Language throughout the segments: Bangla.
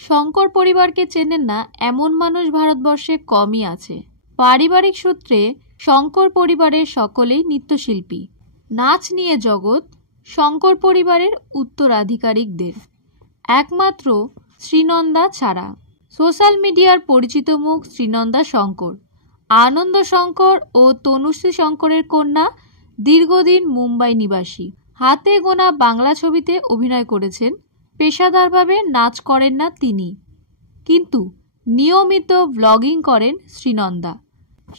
শঙ্কর পরিবারকে চেনেন না এমন মানুষ ভারতবর্ষে কমই আছে। পারিবারিক সূত্রে শঙ্কর পরিবারের সকলেই নৃত্যশিল্পী। নাচ নিয়ে জগৎ শঙ্কর পরিবারের উত্তরাধিকারীদের, একমাত্র শ্রীনন্দা ছাড়া। সোশ্যাল মিডিয়ার পরিচিত মুখ শ্রীনন্দা শঙ্কর, আনন্দ শঙ্কর ও তনুশ্রী শঙ্করের কন্যা, দীর্ঘদিন মুম্বাই নিবাসী। হাতে গোনা বাংলা ছবিতে অভিনয় করেছেন। পেশাদারভাবে নাচ করেন না তিনি, কিন্তু নিয়মিত ব্লগিং করেন শ্রীনন্দা।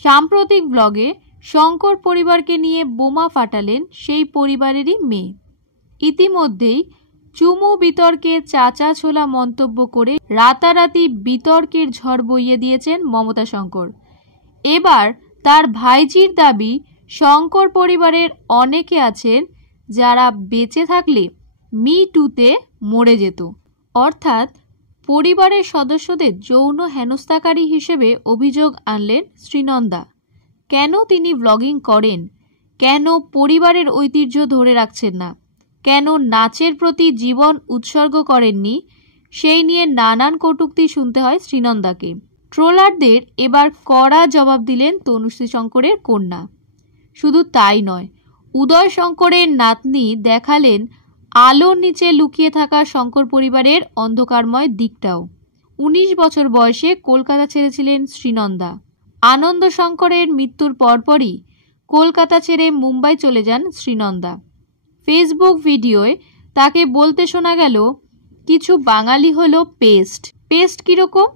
সাম্প্রতিক ব্লগে শঙ্কর পরিবারকে নিয়ে বোমা ফাটালেন সেই পরিবারেরই মেয়ে। ইতিমধ্যেই চুমু বিতর্কে চাচা ছোলা মন্তব্য করে রাতারাতি বিতর্কের ঝড় বইয়ে দিয়েছেন মমতা শঙ্কর। এবার তার ভাইজির দাবি, শঙ্কর পরিবারের অনেকে আছেন যারা বেঁচে থাকলে মি টুতে মরে যেত। অর্থাৎ পরিবারের সদস্যদের যৌন হেনস্থাকারী হিসেবে অভিযোগ আনলেন শ্রীনন্দা। কেন তিনি ব্লগিং করেন, কেন পরিবারের ঐতিহ্য ধরে রাখছেন না, কেন নাচের প্রতি জীবন উৎসর্গ করেননি, সেই নিয়ে নানান কটূক্তি শুনতে হয় শ্রীনন্দাকে। ট্রোলারদের এবার কড়া জবাব দিলেন তনুশ্রী শঙ্করের কন্যা। শুধু তাই নয়, উদয় শঙ্করের নাতনি দেখালেন আলোর নিচে লুকিয়ে থাকা শঙ্কর পরিবারের অন্ধকারময় দিকটাও। 19 বছর বয়সে কলকাতা ছেড়েছিলেন শ্রীনন্দা। আনন্দ শঙ্করের মৃত্যুর পরপরই কলকাতা ছেড়ে মুম্বাই চলে যান শ্রীনন্দা। ফেসবুক ভিডিওয় তাকে বলতে শোনা গেল, কিছু বাঙালি হলো পেস্ট। পেস্ট কীরকম?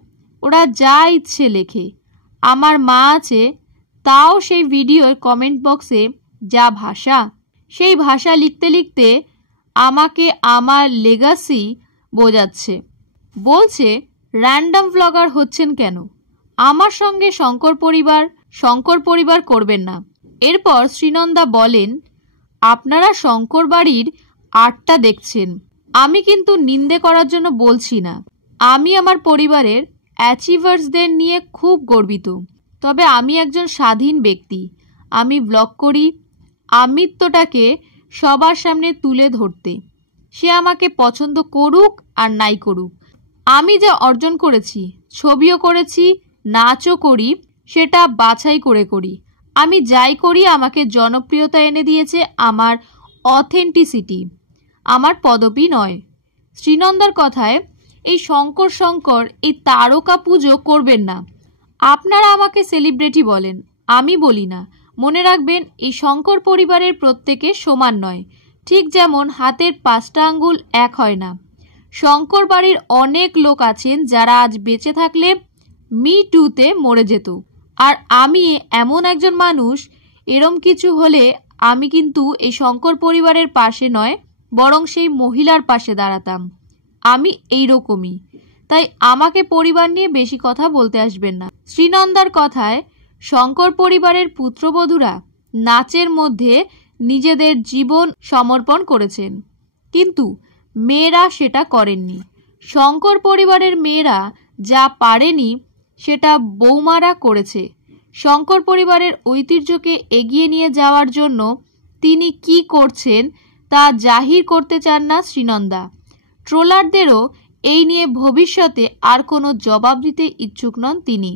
ওরা যা ইচ্ছে লেখে। আমার মা আছে, তাও সেই ভিডিওর কমেন্ট বক্সে যা ভাষা, সেই ভাষা লিখতে লিখতে আমাকে আমার লেগাসি বোঝাচ্ছে। বলছে র্যান্ডম ব্লগার হচ্ছেন কেন? আমার সঙ্গে শঙ্কর পরিবার করবেন না। এরপর শ্রীনন্দা বলেন, আপনারা শঙ্কর বাড়ির আর্টটা দেখছেন, আমি কিন্তু নিন্দে করার জন্য বলছি না। আমি আমার পরিবারের অ্যাচিভার্সদের নিয়ে খুব গর্বিত। তবে আমি একজন স্বাধীন ব্যক্তি। আমি ব্লগ করি আমিত্বটাকে সবার সামনে তুলে ধরতে। সে আমাকে পছন্দ করুক আর নাই করুক, আমি যা অর্জন করেছি, ছবিও করেছি, নাচও করি, সেটা বাছাই করে করি। আমি যাই করি আমাকে জনপ্রিয়তা এনে দিয়েছে আমার অথেন্টিসিটি, আমার পদবি নয়। শ্রীনন্দার কথায়, এই শঙ্কর এই তারকা পুজো করবেন না। আপনারা আমাকে সেলিব্রিটি বলেন, আমি বলি না। মনে রাখবেন, এই শঙ্কর পরিবারের প্রত্যেকে সমান নয়। ঠিক যেমন হাতের 5টা আঙ্গুল এক হয় না। শঙ্কর বাড়ির অনেক লোক আছেন যারা আজ বেঁচে থাকলে মি টুতে মরে যেত। আর আমি এমন একজন মানুষ, এরম কিছু হলে আমি কিন্তু এই শঙ্কর পরিবারের পাশে নয়, বরং সেই মহিলার পাশে দাঁড়াতাম। আমি এইরকমই। তাই আমাকে পরিবার নিয়ে বেশি কথা বলতে আসবেন না। শ্রীনন্দার কথায়, শঙ্কর পরিবারের পুত্রবধূরা নাচের মধ্যে নিজেদের জীবন সমর্পণ করেছেন, কিন্তু মেয়েরা সেটা করেননি। শঙ্কর পরিবারের মেয়েরা যা পারেনি সেটা বৌমারা করেছে। শঙ্কর পরিবারের ঐতিহ্যকে এগিয়ে নিয়ে যাওয়ার জন্য তিনি কি করছেন তা জাহির করতে চান না শ্রীনন্দা। ট্রোলারদেরও এই নিয়ে ভবিষ্যতে আর কোনো জবাব দিতে ইচ্ছুক নন তিনি।